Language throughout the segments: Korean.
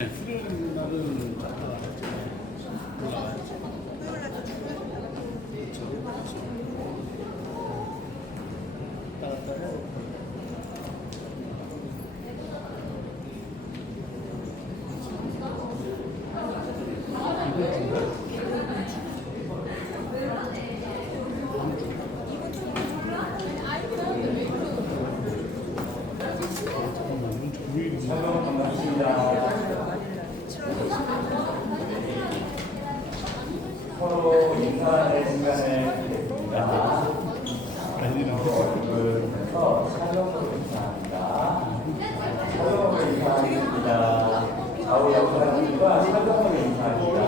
수요일 날은 촬영 반갑습니다. 서로 인사하는 시간을 갖겠습니다. 얼굴 보면서 촬영으로 인사합니다. 촬영으로 인사하겠습니다. 좌우 옆 사람들과 촬영으로 인사합니다.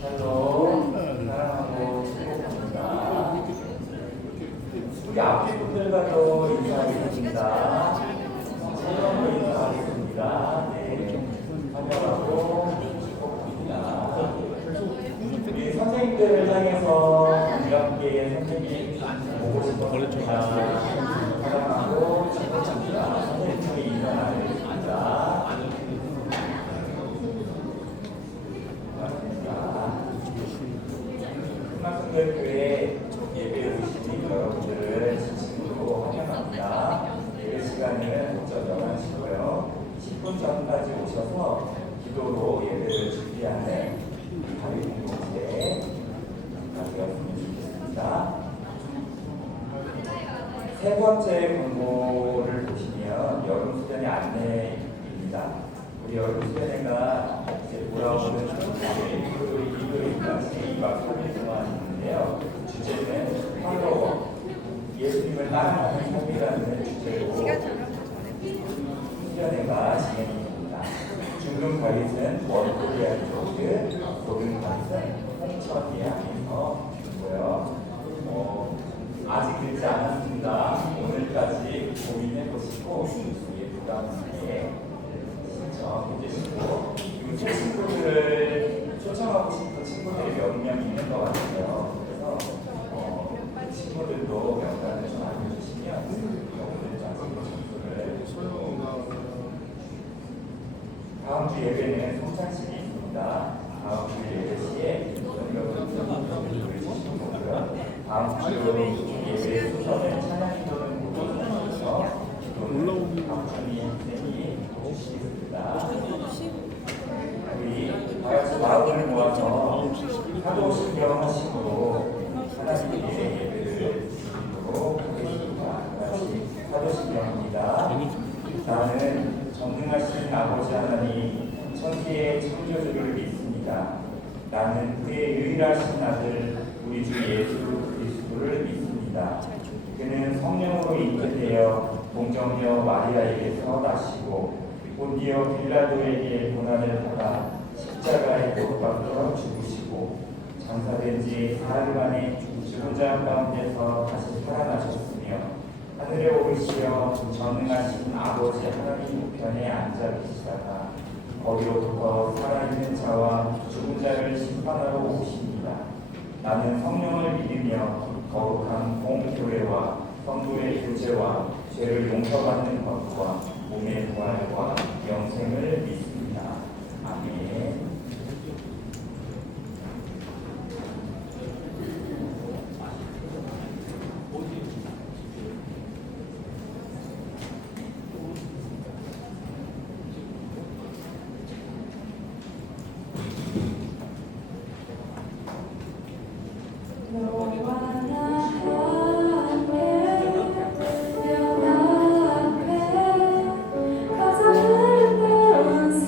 샬롬, 사랑하고 축복합니다. 우리 앞뒤 분들과도 인사하겠습니다. 촬영으로 인사하겠습니다. 네, 환영하고 축복합니다. 우리 선생님들을 향해서 반갑게 선생님 보고 싶었습니다. 사랑하고 축복합니다. 선생님들이 인사하겠습니다. 고맙습니다. 큰마승교회 예배 오신 여러분들을 진심으로 환영합니다. 예배 시간은 오전 11시고요. 10분 전까지 오셔서 기도로 예배를 준비하는 다리 공동체 되었으면 좋겠습니다. 세 번째 공고를 보시면 여름수련회 안내입니다. 우리 여름수련회가 이제 돌아오는 일요일까지 2박 3일 동안 있는데요. 주제는 팔로워, 예수님을 따라가는 삶이라는 주제로 수련회가 진행됩니다. 중등 과리는 원코리아 리조트, 고등 과리는 홍천 예약에서 있고요. 아직 늦지 않았습니다. 오늘까지 고민해 보시고 부담 없게 신청해 주시고, 그리고 새 친구들을 초청하고 싶은 친구들이 몇 명 있는 것 같아요. 그래서 친구들도 명단을 좀 알려주시면 오늘까지 점수를 다음 주 예배는 성찬식이 있습니다. 다음 주 예배 시에 여러분들 주시는 거고요. 다음 주 예배 순서는 찬양 기도는 모두에서 기도는 박준희 선생님이 해주시겠습니다. 우리 다같이 마음을 모아서 사도신경 하심으로 하나님께 예배를 드리도록 하겠습니다. 다시 사도신경입니다. 나는 전능하신 아버지 하나님 천지의 창조주를 믿습니다. 나는 그의 유일하신 아들 우리 주 예수 그리스도를 믿습니다. 그는 성령으로 잉태되어 동정녀 마리아에게서 나시고 본디오 빌라도에게 고난을 받아 십자가에 못 박혀 죽으시고 장사된 지 사흘 만에 죽은 자 가운데서 다시 살아나셨으며 하늘에 오르시어 전능하신 아버지 하나님 우편에 앉아 계시다가 거기로부터 살아있는 자와 죽은 자를 심판하러 오십니다. 나는 성령을 믿으며 거룩한 공교회와 성도의 교제와 죄를 용서받는 것과 몸의 부활과 영생을 믿습니다. 아멘. 가장 아름다운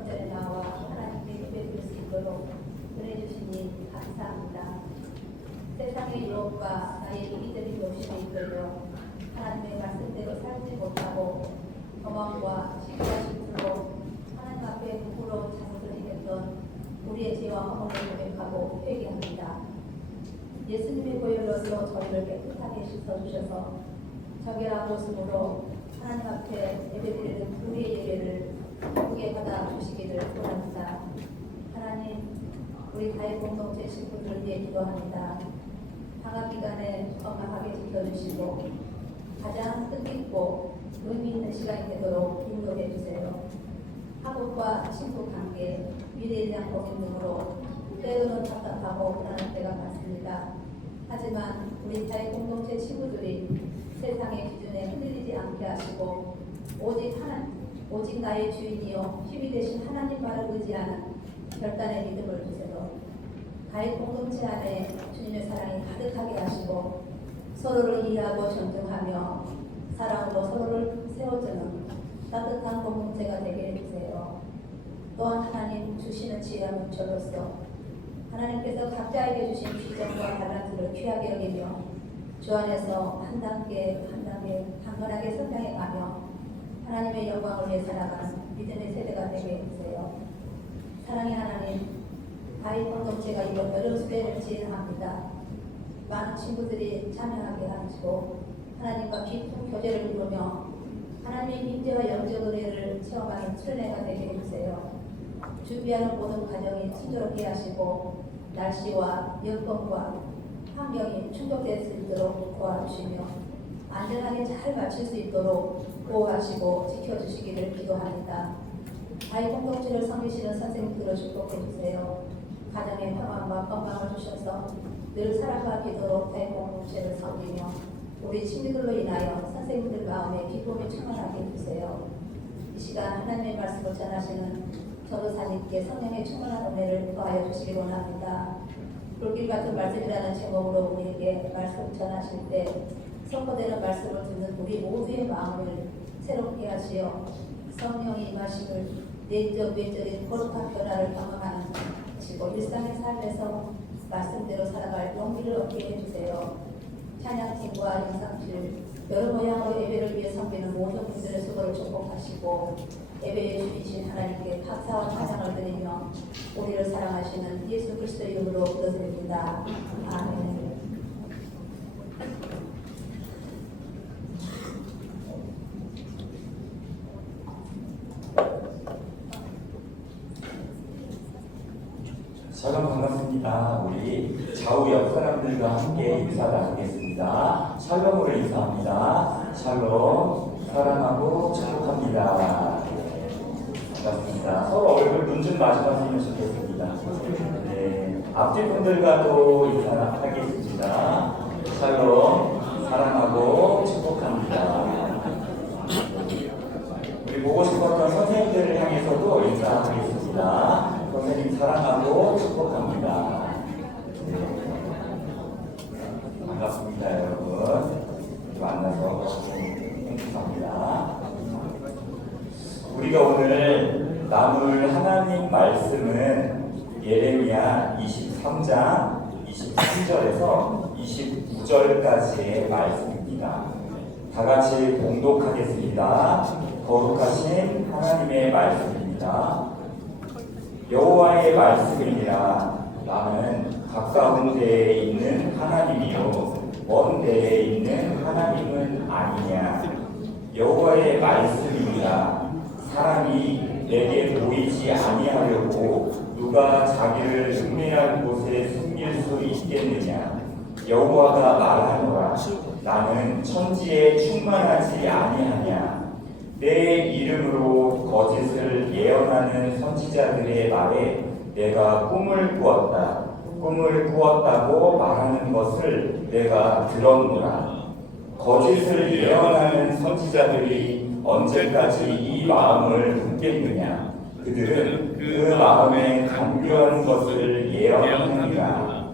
성전에 나와 하나님께 예배드릴 수 있도록 은혜 주시니 감사합니다. 세상의 유혹과 나의 이기적인 욕심에 이끌려 하나님의 말씀대로 살지 못하고 도망과 시기하심으로 하나님 앞에 부끄러운 잘못을 행했던 우리의 죄와 허물을 고백하고 회개합니다. 예수님의 보혈로서 저희를 깨끗하게 씻어주셔서 정결한 모습으로 하나님 앞에 예배드리는 우리의 예배를 기쁘게 받아주시기를 원합니다. 하나님, 우리 가해 공동체 식구들을 위해 기도합니다. 방학 기간에 건강하게 지켜주시고 가장 뜻깊고 의미 있는 시간이 되도록 인도해 주세요. 학업과 친구 관계, 미래에 대한 고민 등으로 때로는 답답하고 불안할 때가 많습니다. 하지만 우리 가해 공동체 친구들이 세상의 기준에 흔들리지 않게 하시고 오직 나의 주인이요 힘이 되신 하나님만을 의지하는 결단의 믿음을 주세요. 가해 공동체 안에 주님의 사랑이 가득하게 하시고 서로를 이해하고 존중하며 사랑으로 서로를 세워주는 따뜻한 공동체가 되게 해주세요. 또한 하나님 주시는 지혜와 문처로서 하나님께서 각자에게 주신 비전과 달란트를 귀하게 여기며 주 안에서 한 단계 한 단계 강건하게 성장해가며 하나님의 영광을 위해 살아가는 믿음의 세대가 되게 해주세요. 사랑의 하나님, 가해 공동체가 이번 여름 수련을 진행합니다. 많은 친구들이 참여하게 하시고 하나님과 깊은 교제를 이루며 하나님의 임재와 영적 은혜를 체험하는 수련회가 되게 해주세요. 준비하는 모든 과정이 순조롭게 하시고 날씨와 여건과 환경이 충족될 수 있도록 도와주시며 안전하게 잘 마칠 수 있도록 보호하시고 지켜주시기를 기도합니다. 가해 공동체를 섬기시는 선생님들을 축복해 주세요. 가정의 평안과 건강을 주셔서 늘 사랑과 기도로 가해 공동체를 섬기며 우리 친구들로 인하여 선생님들 마음에 기쁨이 충만하게 해주세요. 이 시간 하나님의 말씀을 전하시는 전도사님께 성령의 충만한 은혜를 더하여 주시기 원합니다. 불길 같은 말씀이라는 제목으로 우리에게 말씀 전하실 때 선포되는 말씀을 듣는 우리 모두의 마음을 새롭게 하시어 성령이 임하심을 내적 외적인 거룩한 변화를 경험하는 것이고 일상의 삶에서 말씀대로 살아갈 용기를 얻게 해주세요. 찬양팀과 영상실 여러 모양으로 예배를 위해 섬기는 모든 분들의 수고를 축복하시고 예배에 주이신 하나님께 감사와 찬양을 드리며 우리를 사랑하시는 예수 그리스도의 이름으로 기도드립니다. 아멘. 샬롬 반갑습니다. 우리 좌우 옆 사람들과 함께 인사 나누겠습니다. 샬롬으로 인사합니다. 샬롬, 사랑하고 축복합니다. 반갑습니다. 서로 얼굴 눈 좀 마주봤으면 좋겠습니다. 네, 앞뒤 분들과도 인사하겠습니다. 샬롬, 사랑하고 축복합니다. 우리 보고 싶었던 선생님들을 향해서도 인사하겠습니다. 선생님 사랑하고 축복합니다. 네. 반갑습니다, 여러분. 만나서 너무 행복합니다. 우리가 오늘 나눌 하나님 말씀은 예레미야 23장 23절에서 29절까지의 말씀입니다. 다 같이 봉독하겠습니다. 거룩하신 하나님의 말씀입니다. 여호와의 말씀이니라. 나는 가까운 데에 있는 하나님이요 먼 데에 있는 하나님은 아니냐. 여호와의 말씀이니라. 사람이 내게 보이지 아니하려고 누가 자기를 은밀한 곳에 숨길 수 있겠느냐. 여호와가 말하노라. 나는 천지에 충만하지 아니하냐. 내 이름으로 거짓을 예언하는 선지자들의 말에 내가 꿈을 꾸었다. 꿈을 꾸었다고 말하는 것을 내가 들었노라. 거짓을 예언하는 선지자들이 언제까지 이 마음을 품겠느냐. 그들은 그 마음에 간교한 것을 예언하느니라.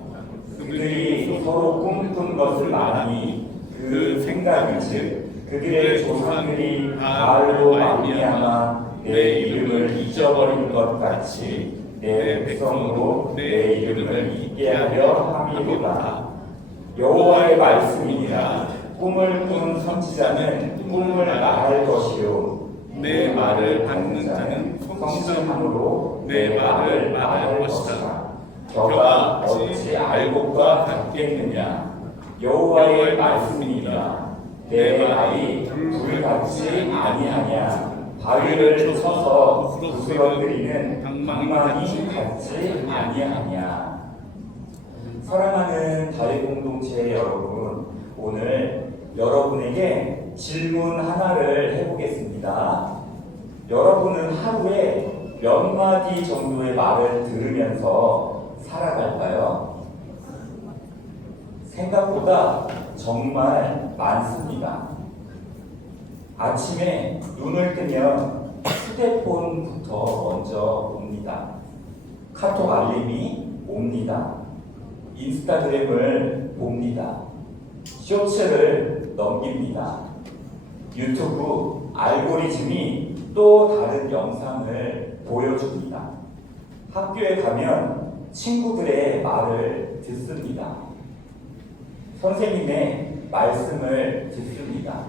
그들이 서로 꿈꾼 것을 말하니 그 생각이 즉 그들의 조상들이 바알로 말미암아 내 이름을 잊어버린 것 같이 내 백성으로 내 이름을 잊게 하려 함이로다. 여호와의 말씀이니라. 꿈을 꾼 선지자는 꿈을 말할 것이요 내 말을 받는 자는 성실함으로 내 말을 말할 것이다. 저가 어찌 알고가 같겠느냐. 여호와의 말씀이니라. 내 말이 불같이 아니하냐. 바위를 쳐서 부스러뜨리는 방망이 같지 아니하냐. 사랑하는 다리 공동체 여러분, 오늘 여러분에게 질문 하나를 해보겠습니다. 여러분은 하루에 몇 마디 정도의 말을 들으면서 살아갈까요? 생각보다 정말 많습니다. 아침에 눈을 뜨면 휴대폰부터 먼저 봅니다. 카톡 알림이 옵니다. 인스타그램을 봅니다. 쇼츠를 넘깁니다. 유튜브 알고리즘이 또 다른 영상을 보여줍니다. 학교에 가면 친구들의 말을 듣습니다. 선생님의 말씀을 듣습니다.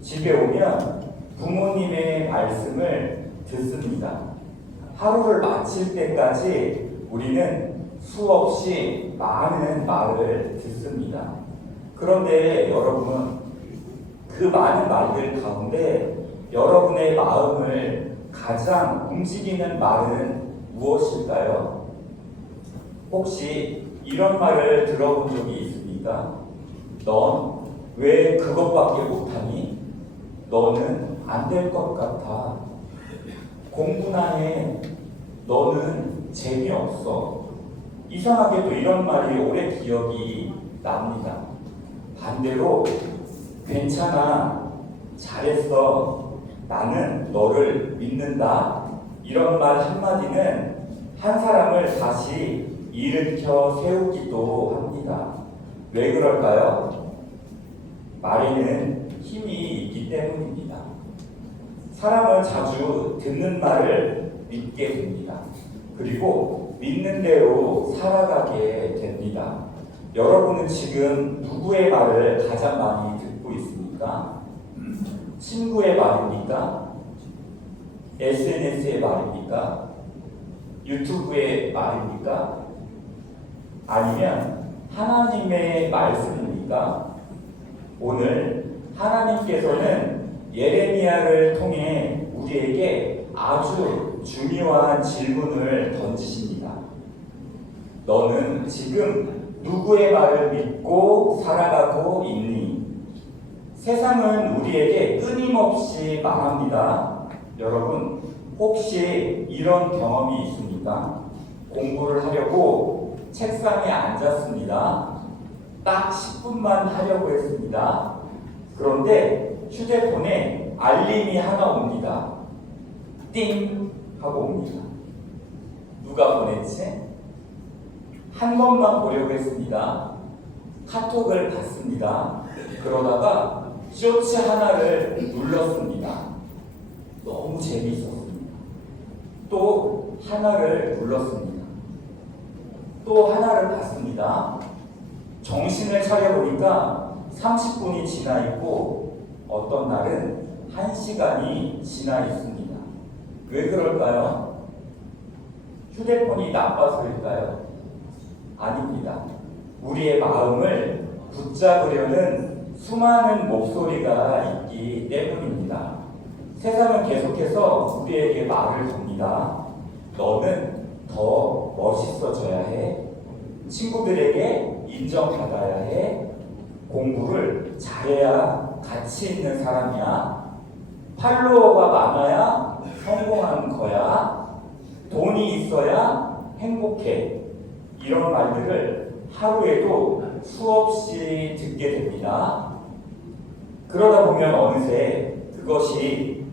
집에 오면 부모님의 말씀을 듣습니다. 하루를 마칠 때까지 우리는 수없이 많은 말을 듣습니다. 그런데 여러분, 그 많은 말들 가운데 여러분의 마음을 가장 움직이는 말은 무엇일까요? 혹시 이런 말을 들어본 적이 있습니까? 넌 왜 그것밖에 못하니? 너는 안 될 것 같아. 공부나 해. 너는 재미없어. 이상하게도 이런 말이 오래 기억이 납니다. 반대로 괜찮아. 잘했어. 나는 너를 믿는다. 이런 말 한마디는 한 사람을 다시 일으켜 세우기도 합니다. 왜 그럴까요? 말에는 힘이 있기 때문입니다. 사람은 자주 듣는 말을 믿게 됩니다. 그리고 믿는 대로 살아가게 됩니다. 여러분은 지금 누구의 말을 가장 많이 듣고 있습니까? 친구의 말입니까? SNS의 말입니까? 유튜브의 말입니까? 아니면 하나님의 말씀입니까? 오늘 하나님께서는 예레미야를 통해 우리에게 아주 중요한 질문을 던지십니다. 너는 지금 누구의 말을 믿고 살아가고 있니? 세상은 우리에게 끊임없이 말합니다. 여러분, 혹시 이런 경험이 있습니까? 공부를 하려고 책상에 앉았습니다. 딱 10분만 하려고 했습니다. 그런데 휴대폰에 알림이 하나 옵니다. 띵 하고 옵니다. 누가 보냈지? 한 번만 보려고 했습니다. 카톡을 봤습니다. 그러다가 쇼츠 하나를 눌렀습니다. 너무 재미있었습니다. 또 하나를 눌렀습니다. 또 하나를 봤습니다. 정신을 차려보니까 30분이 지나 있고 어떤 날은 1시간이 지나 있습니다. 왜 그럴까요? 휴대폰이 나빠서일까요? 아닙니다. 우리의 마음을 붙잡으려는 수많은 목소리가 있기 때문입니다. 세상은 계속해서 우리에게 말을 겁니다. 너는 더 멋있어져야 해. 친구들에게 인정받아야 해. 공부를 잘해야 가치 있는 사람이야. 팔로워가 많아야 성공한 거야. 돈이 있어야 행복해. 이런 말들을 하루에도 수없이 듣게 됩니다. 그러다 보면 어느새 그것이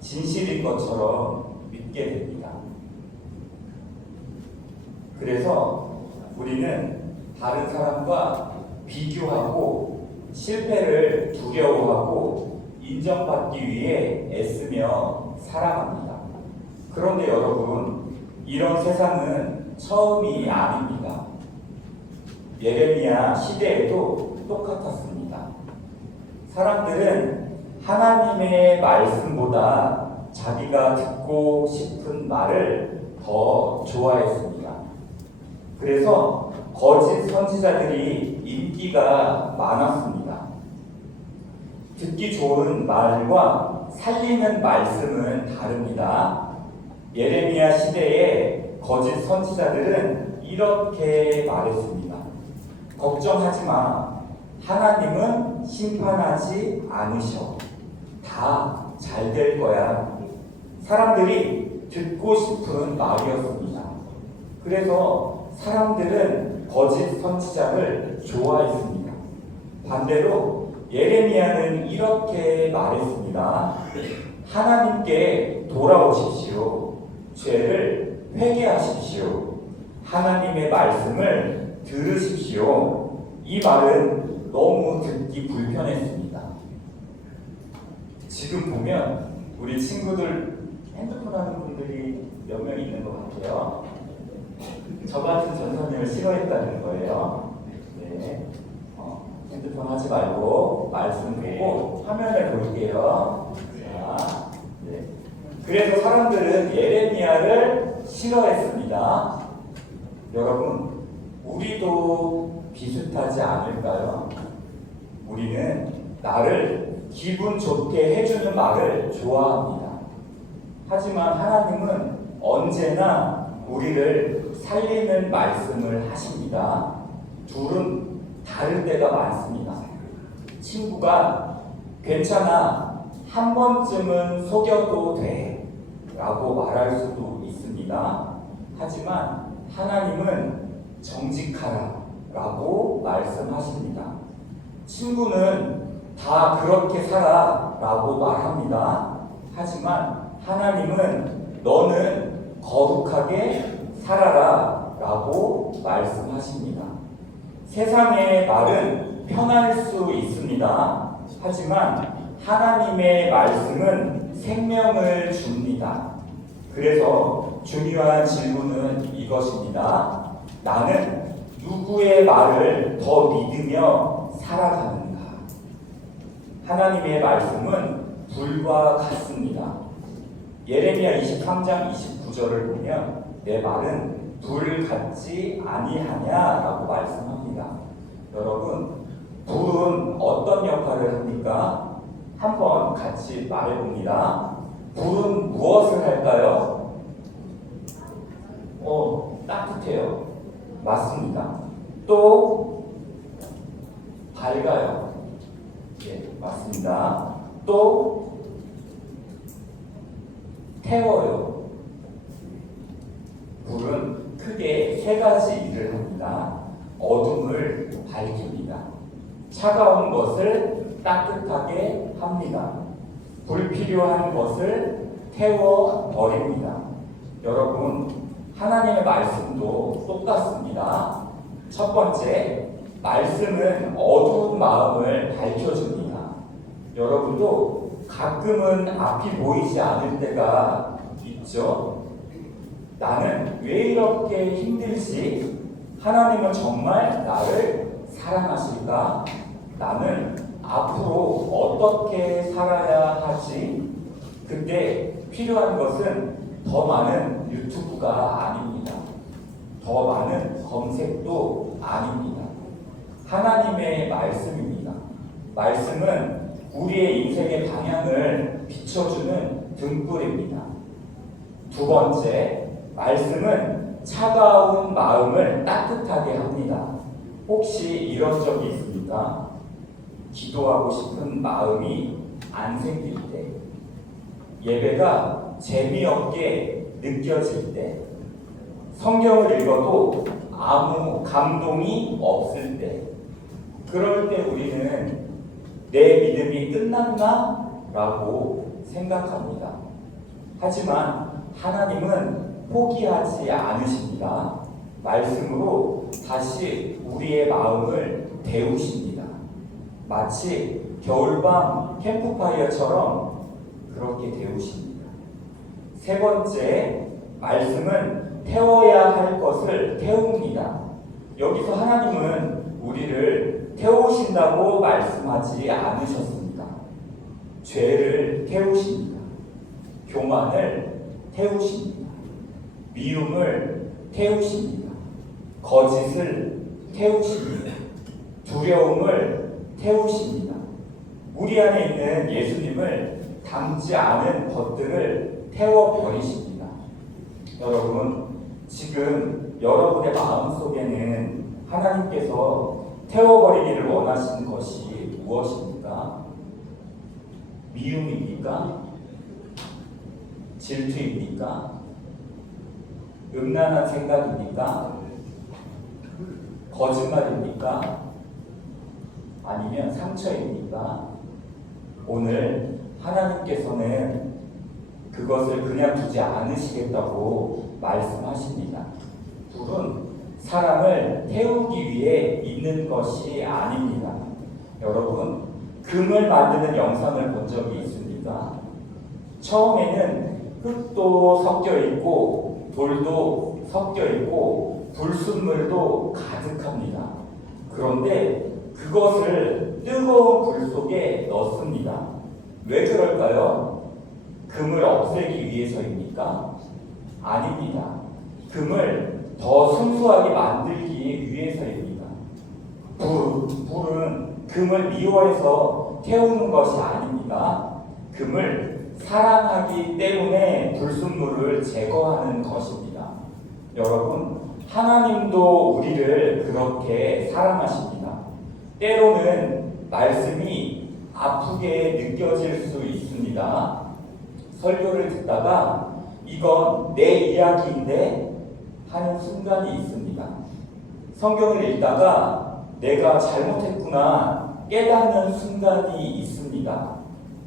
진실인 것처럼 믿게 됩니다. 그래서 우리는 다른 사람과 비교하고 실패를 두려워하고 인정받기 위해 애쓰며 살아갑니다. 그런데 여러분, 이런 세상은 처음이 아닙니다. 예레미야 시대에도 똑같았습니다. 사람들은 하나님의 말씀보다 자기가 듣고 싶은 말을 더 좋아했습니다. 그래서 거짓 선지자들이 인기가 많았습니다. 듣기 좋은 말과 살리는 말씀은 다릅니다. 예레미야 시대의 거짓 선지자들은 이렇게 말했습니다. 걱정하지 마. 하나님은 심판하지 않으셔. 다 잘 될 거야. 사람들이 듣고 싶은 말이었습니다. 그래서 사람들은 거짓 선지자를 좋아했습니다. 반대로 예레미야는 이렇게 말했습니다. 하나님께 돌아오십시오. 죄를 회개하십시오. 하나님의 말씀을 들으십시오. 이 말은 너무 듣기 불편했습니다. 지금 보면 우리 친구들 핸드폰 하는 분들이 몇 명 있는 것 같아요. 저 같은 전선님을 싫어했다는 거예요. 네. 핸드폰 하지 말고 말씀 보고 화면을 볼게요. 자, 네. 그래서 사람들은 예레미야를 싫어했습니다. 여러분, 우리도 비슷하지 않을까요? 우리는 나를 기분 좋게 해주는 말을 좋아합니다. 하지만 하나님은 언제나 우리를 살리는 말씀을 하십니다. 둘은 다를 때가 많습니다. 친구가 괜찮아, 한 번쯤은 속여도 돼 라고 말할 수도 있습니다. 하지만 하나님은 정직하라 라고 말씀하십니다. 친구는 다 그렇게 살아 라고 말합니다. 하지만 하나님은 너는 거룩하게 살아라 라고 말씀하십니다. 세상의 말은 편할 수 있습니다. 하지만 하나님의 말씀은 생명을 줍니다. 그래서 중요한 질문은 이것입니다. 나는 누구의 말을 더 믿으며 살아가는가? 하나님의 말씀은 불과 같습니다. 예레미야 23장 29절을 보면 내 말은 불 같지 아니하냐라고 말씀합니다. 여러분, 불은 어떤 역할을 합니까? 한번 같이 말해봅니다. 불은 무엇을 할까요? 따뜻해요. 맞습니다. 또 밝아요. 예, 맞습니다. 또 태워요. 불은 크게 세 가지 일을 합니다. 어둠을 밝힙니다. 차가운 것을 따뜻하게 합니다. 불필요한 것을 태워버립니다. 여러분, 하나님의 말씀도 똑같습니다. 첫 번째, 말씀은 어두운 마음을 밝혀줍니다. 여러분도 가끔은 앞이 보이지 않을 때가 있죠. 나는 왜 이렇게 힘들지? 하나님은 정말 나를 사랑하실까? 나는 앞으로 어떻게 살아야 하지? 그때 필요한 것은 더 많은 유튜브가 아닙니다. 더 많은 검색도 아닙니다. 하나님의 말씀입니다. 말씀은 우리의 인생의 방향을 비춰주는 등불입니다. 두 번째, 말씀은 차가운 마음을 따뜻하게 합니다. 혹시 이런 적이 있습니까? 기도하고 싶은 마음이 안 생길 때, 예배가 재미없게 느껴질 때, 성경을 읽어도 아무 감동이 없을 때, 그럴 때 우리는 내 믿음이 끝났나? 라고 생각합니다. 하지만 하나님은 포기하지 않으십니다. 말씀으로 다시 우리의 마음을 데우십니다. 마치 겨울밤 캠프파이어처럼 그렇게 데우십니다. 세 번째, 말씀은 태워야 할 것을 태웁니다. 여기서 하나님은 우리를 태우신다고 말씀하지 않으셨습니다. 죄를 태우십니다. 교만을 태우십니다. 미움을 태우십니다. 거짓을 태우십니다. 두려움을 태우십니다. 우리 안에 있는 예수님을 담지 않은 것들을 태워버리십니다. 여러분, 지금 여러분의 마음속에는 하나님께서 태워버리기를 원하시는 것이 무엇입니까? 미움입니까? 질투입니까? 음란한 생각입니까? 거짓말입니까? 아니면 상처입니까? 오늘 하나님께서는 그것을 그냥 두지 않으시겠다고 말씀하십니다. 불은 사람을 태우기 위해 있는 것이 아닙니다. 여러분, 금을 만드는 영상을 본 적이 있습니까? 처음에는 흙도 섞여 있고 돌도 섞여 있고 불순물도 가득합니다. 그런데 그것을 뜨거운 불 속에 넣습니다. 왜 그럴까요? 금을 없애기 위해서입니까? 아닙니다. 금을 더 순수하게 만들기 위해서입니다. 불은 금을 미워해서 태우는 것이 아닙니다. 금을 사랑하기 때문에 불순물을 제거하는 것입니다. 여러분, 하나님도 우리를 그렇게 사랑하십니다. 때로는 말씀이 아프게 느껴질 수 있습니다. 설교를 듣다가 이건 내 이야기인데 하는 순간이 있습니다. 성경을 읽다가 내가 잘못했구나 깨닫는 순간이 있습니다.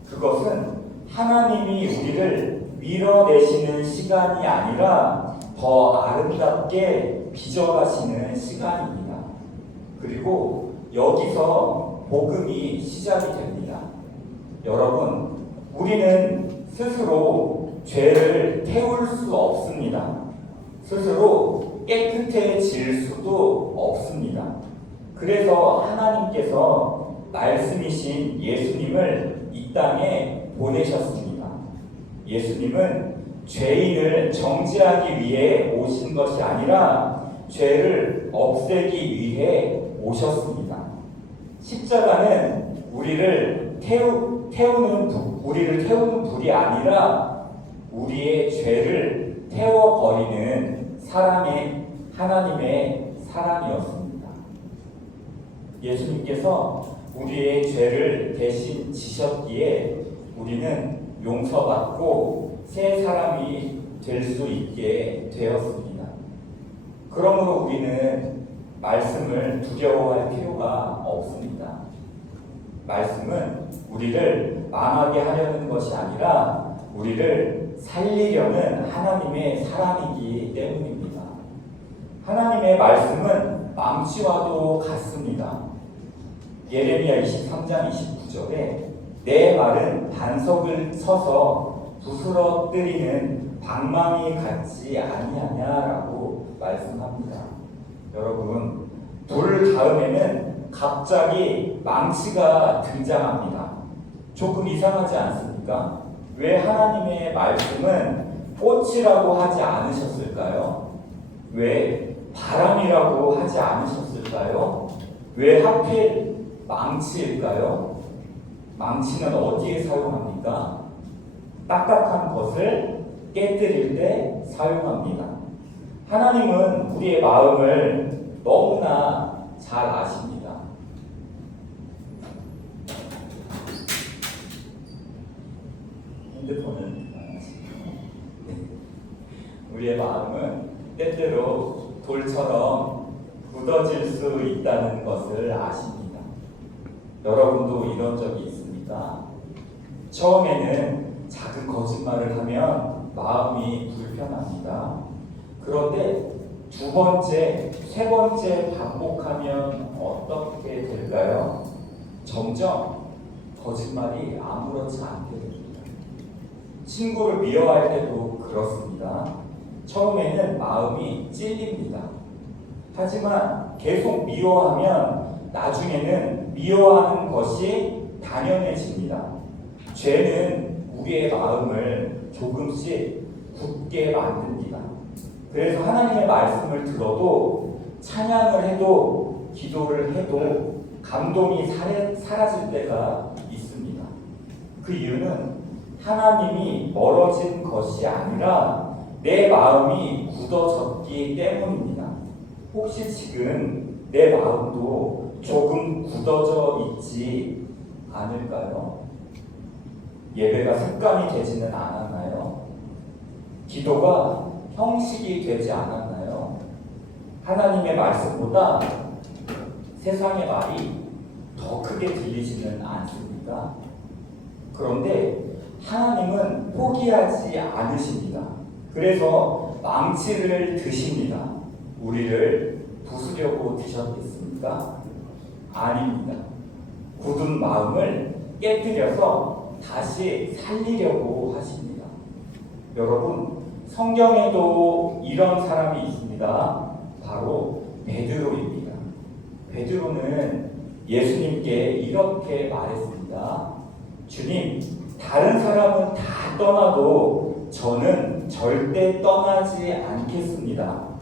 그것은 하나님이 우리를 밀어내시는 시간이 아니라 더 아름답게 빚어가시는 시간입니다. 그리고 여기서 복음이 시작이 됩니다. 여러분, 우리는 스스로 죄를 태울 수 없습니다. 스스로 깨끗해질 수도 없습니다. 그래서 하나님께서 말씀이신 예수님을 이 땅에 보내셨습니다. 예수님은 죄인을 정죄하기 위해 오신 것이 아니라 죄를 없애기 위해 오셨습니다. 십자가는 우리를 태우는 불이 아니라 우리의 죄를 태워버리는 하나님의 사랑이었습니다. 예수님께서 우리의 죄를 대신 지셨기에 우리는 용서받고 새 사람이 될 수 있게 되었습니다. 그러므로 우리는 말씀을 두려워할 필요가 없습니다. 말씀은 우리를 망하게 하려는 것이 아니라 우리를 살리려는 하나님의 사랑이기 때문입니다. 하나님의 말씀은 망치와도 같습니다. 예레미야 23장 29절에 내 말은 반석을 쳐서 부스러뜨리는 방망이 같지 아니하냐라고 말씀합니다. 여러분, 불 다음에는 갑자기 망치가 등장합니다. 조금 이상하지 않습니까? 왜 하나님의 말씀은 꽃이라고 하지 않으셨을까요? 왜 바람이라고 하지 않으셨을까요? 왜 하필 망치일까요? 망치는 어디에 사용합니까? 딱딱한 것을 깨뜨릴 때 사용합니다. 하나님은 우리의 마음을 너무나 잘 아십니다. 핸드폰은 우리의 마음은 때때로 돌처럼 굳어질 수 있다는 것을 아십니다. 여러분도 이런 적이 있습니까? 처음에는 작은 거짓말을 하면 마음이 불편합니다. 그런데 두 번째, 세 번째 반복하면 어떻게 될까요? 점점 거짓말이 아무렇지 않게 됩니다. 친구를 미워할 때도 그렇습니다. 처음에는 마음이 찔립니다. 하지만 계속 미워하면 나중에는 미워하는 것이 당연해집니다. 죄는 우리의 마음을 조금씩 굳게 만듭니다. 그래서 하나님의 말씀을 들어도 찬양을 해도 기도를 해도 감동이 사라질 때가 있습니다. 그 이유는 하나님이 멀어진 것이 아니라 내 마음이 굳어졌기 때문입니다. 혹시 지금 내 마음도 조금 굳어져 있지 않을까요? 예배가 습관이 되지는 않았나요? 기도가 형식이 되지 않았나요? 하나님의 말씀보다 세상의 말이 더 크게 들리지는 않습니까? 그런데 하나님은 포기하지 않으십니다. 그래서 망치를 드십니다. 우리를 부수려고 드셨겠습니까? 아닙니다. 굳은 마음을 깨뜨려서 다시 살리려고 하십니다. 여러분, 성경에도 이런 사람이 있습니다. 바로 베드로입니다. 베드로는 예수님께 이렇게 말했습니다. 주님, 다른 사람은 다 떠나도 저는 절대 떠나지 않겠습니다.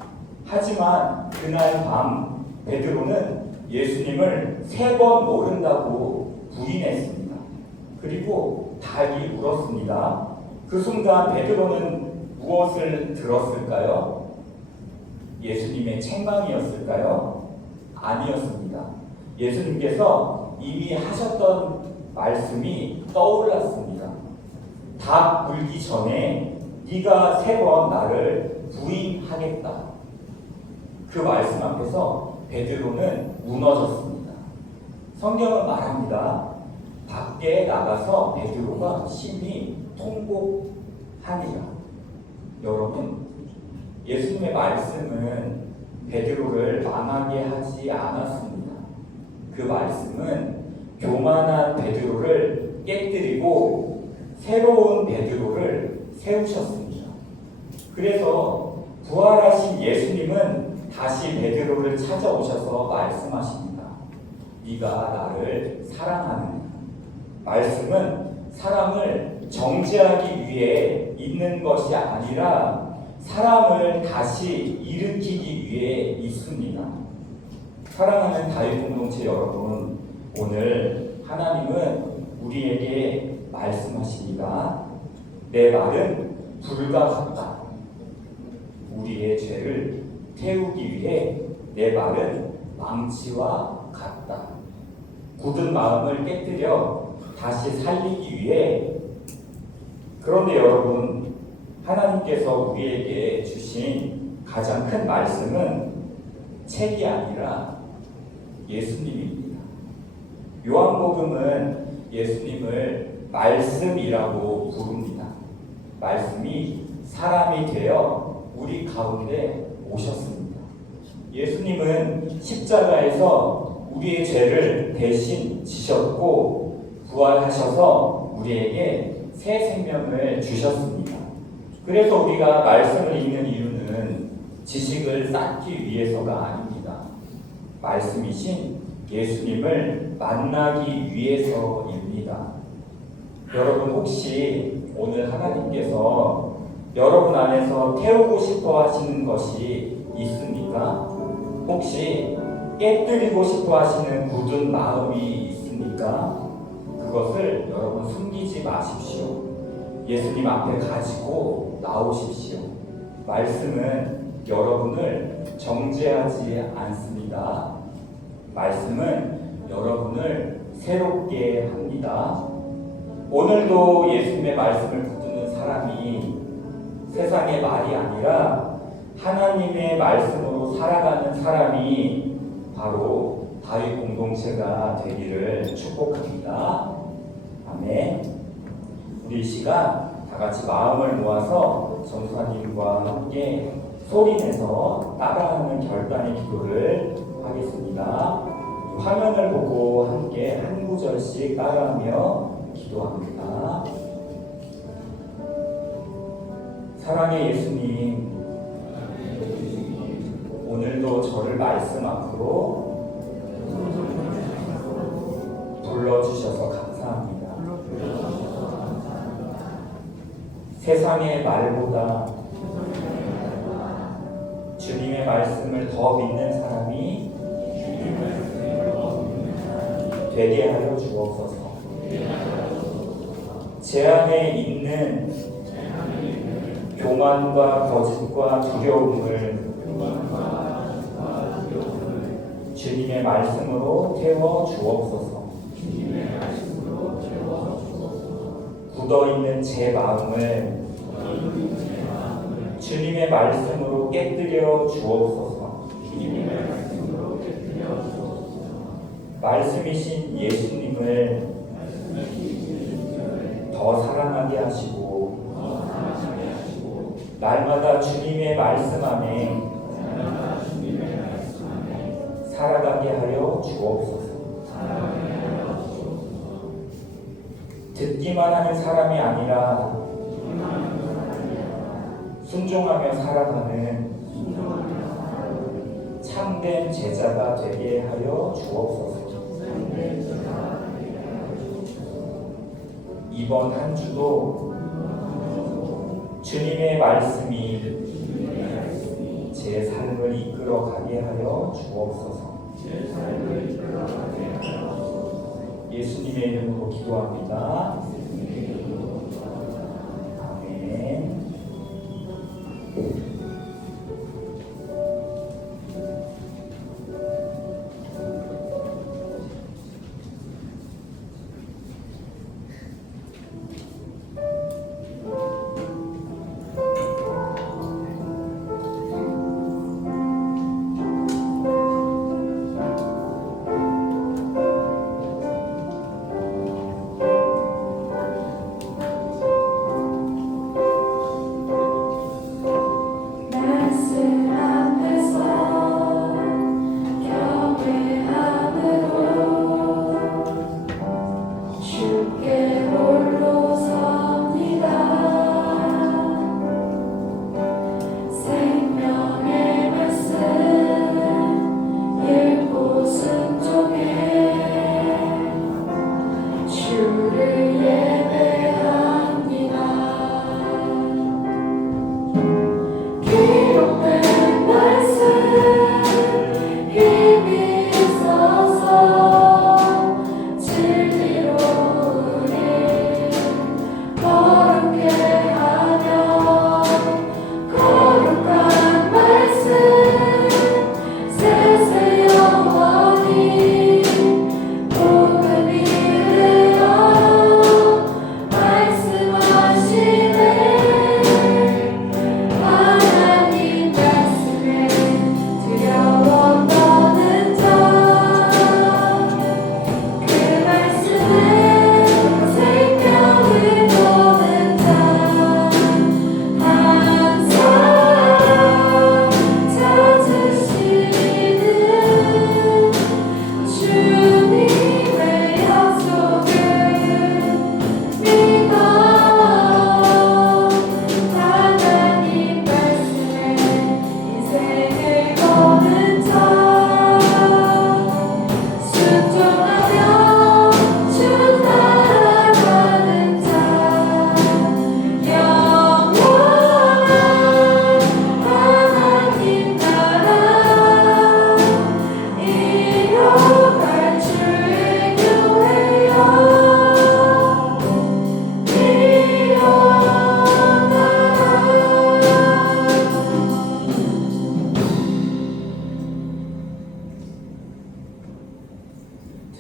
하지만 그날 밤 베드로는 예수님을 3번 모른다고 부인했습니다. 그리고 달이 울었습니다. 그 순간 베드로는 무엇을 들었을까요? 예수님의 책망이었을까요? 아니었습니다. 예수님께서 이미 하셨던 말씀이 떠올랐습니다. 닭 물기 전에 네가 3번 나를 부인하겠다. 그 말씀 앞에서 베드로는 무너졌습니다. 성경은 말합니다. 밖에 나가서 베드로가 심히 통곡하니라. 여러분, 예수님의 말씀은 베드로를 망하게 하지 않았습니다. 그 말씀은 교만한 베드로를 깨뜨리고 새로운 베드로를 세우셨습니다. 그래서 부활하신 예수님은 다시 베드로를 찾아오셔서 말씀하십니다. 네가 나를 사랑하느냐. 말씀은 사람을 정죄하기 위해 있는 것이 아니라 사람을 다시 일으키기 위해 있습니다. 사랑하는 다윗 공동체 여러분, 오늘 하나님은 우리에게 말씀하십니다. 내 말은 불과 같다. 우리의 죄를 태우기 위해 내 말은 망치와 같다. 굳은 마음을 깨뜨려 다시 살리기 위해. 그런데 여러분, 하나님께서 우리에게 주신 가장 큰 말씀은 책이 아니라 예수님입니다. 요한복음은 예수님을 말씀이라고 부릅니다. 말씀이 사람이 되어 우리 가운데 오셨습니다. 예수님은 십자가에서 우리의 죄를 대신 지셨고 부활하셔서 우리에게 새 생명을 주셨습니다. 그래서 우리가 말씀을 읽는 이유는 지식을 쌓기 위해서가 아닙니다. 말씀이신 예수님을 만나기 위해서입니다. 여러분, 혹시 오늘 하나님께서 여러분 안에서 태우고 싶어 하시는 것이 있습니까? 혹시 깨뜨리고 싶어 하시는 굳은 마음이 있습니까? 그것을 여러분 숨기지 마십시오. 예수님 앞에 가지고 나오십시오. 말씀은 여러분을 정죄하지 않습니다. 말씀은 여러분을 새롭게 합니다. 오늘도 예수님의 말씀을 붙드는 사람이 세상의 말이 아니라 하나님의 말씀으로 살아가는 사람이 바로 다윗 공동체가 되기를 축복합니다. 아멘. 우리 이 시간 다 같이 마음을 모아서 전사님과 함께 소리내서 따라하는 결단의 기도를 하겠습니다. 화면을 보고 함께 한 구절씩 따라하며 기도합니다. 사랑의 예수님, 오늘도 저를 말씀 앞으로 불러주셔서 감사합니다. 세상의 말보다 주님의 말씀을 더 믿는 사람이 되게 하여 주옵소서. 제 안에 있는 교만과 거짓과 두려움을 주님의 말씀으로 태워 주옵소서. 굳어있는 제 마음을 주님의 말씀으로 깨뜨려 주옵소서. 말씀이신 예수님을 더 사랑하게 하시고 날마다 주님의 말씀 안에 살아가게 하여 주옵소서. 듣기만 하는 사람이 아니라 순종하며 살아가는 참된 제자가 되게 하여 주옵소서. 이번 한 주도 주님의 말씀이 제 삶을 이끌어 가게 하여 주옵소서. 예수님의 이름으로 기도합니다. 아멘.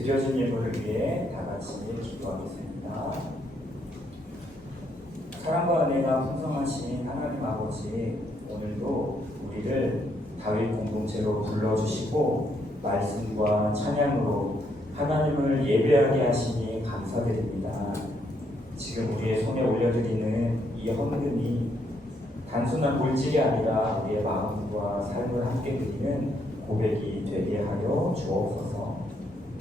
드려진 예물을 위해 다 같이 기도하겠습니다. 사랑과 은혜가 풍성하신 하나님 아버지, 오늘도 우리를 다윗 공동체로 불러주시고 말씀과 찬양으로 하나님을 예배하게 하시니 감사드립니다. 지금 우리의 손에 올려드리는 이 헌금이 단순한 물질이 아니라 우리의 마음과 삶을 함께 드리는 고백이 되게 하여 주옵소서.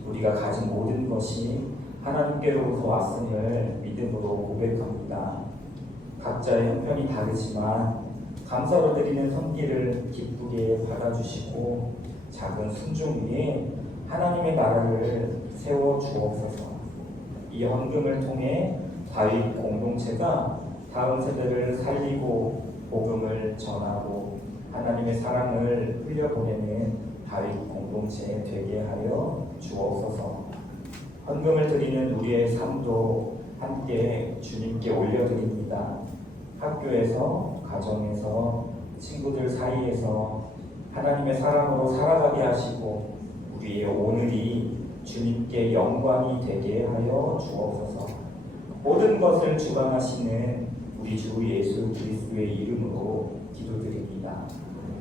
우리가 가진 모든 것이 하나님께로부터 왔음을 믿음으로 고백합니다. 각자의 형편이 다르지만 감사로 드리는 손길을 기쁘게 받아주시고 작은 순종 위에 하나님의 나라를 세워 주옵소서. 이 헌금을 통해 다윗 공동체가 다음 세대를 살리고 복음을 전하고 하나님의 사랑을 흘려보내는 다윗 공동체 되게 하여 주옵소서. 헌금을 드리는 우리의 삶도 함께 주님께 올려드립니다. 학교에서, 가정에서, 친구들 사이에서 하나님의 사랑으로 살아가게 하시고 우리의 오늘이 주님께 영광이 되게 하여 주옵소서. 모든 것을 주관하시는 우리 주 예수 그리스도의 이름으로 기도드립니다.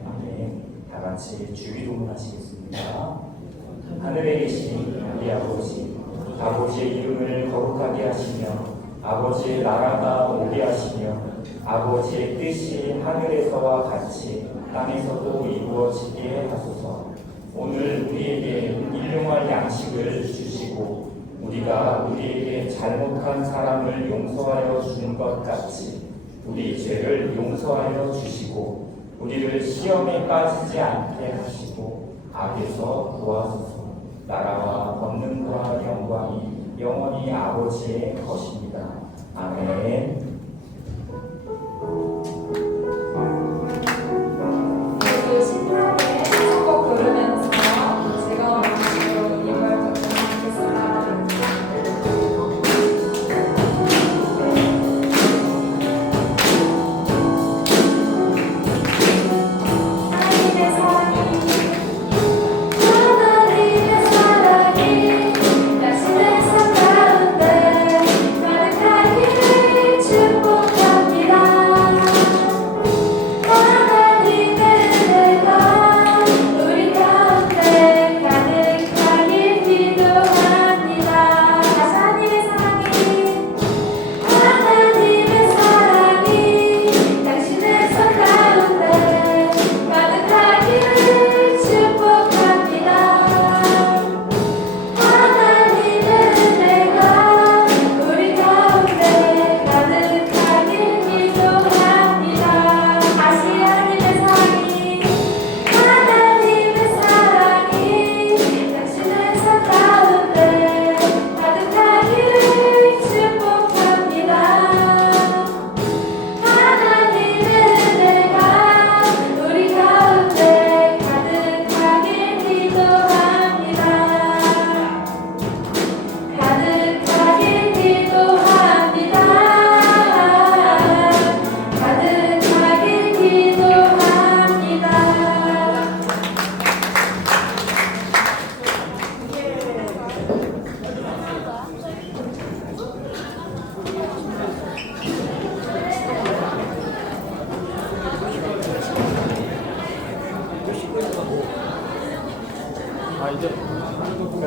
아멘. 다 같이 주기도문 하시겠습니다. 하늘에 계신 우리 아버지의 이름을 거룩하게 하시며 아버지의 나라가 오게 하시며 아버지의 뜻이 하늘에서와 같이 땅에서도 이루어지게 하소서. 오늘 우리에게 일용할 양식을 주시고 우리가 우리에게 잘못한 사람을 용서하여 준 것 같이 우리 죄를 용서하여 주시고 우리를 시험에 빠지지 않게 하시고 악에서 구하소서. 나라와 권능과 영광이 영원히 아버지의 것입니다. 아멘. 모두 신나게 한곡 부르면서 즐거운 마음으로 이걸 듣도록 하겠습니다. 하나님의 사랑이 당신의 삶 가운데 가득하기를 축복합니다. 하나님의 은혜가 우리 가운데 가득하길 기도합니다. 하나님의 사랑이 당신의 삶 가운데 가득하기를 축복합니다. 하나님의 은혜가 우리 가운데 가득하길 기도합니다. 하나님의 사랑이 당신의 삶 가운데 가득하기를 축복합니다. 하나님의 은혜가 우리 가운데 가득하길 기도합니다. 가득하길 기도합니다. 가득하길 기도합니다.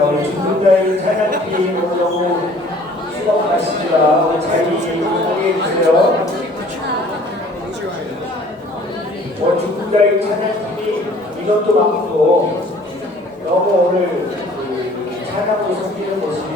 우리 중분자의 찬양팀 오려고 수고하십니다. 자리 소개해 주세요. 중분자의 찬양팀이 이것도 많고 너무 오늘 찬양으로 섬기는 모습이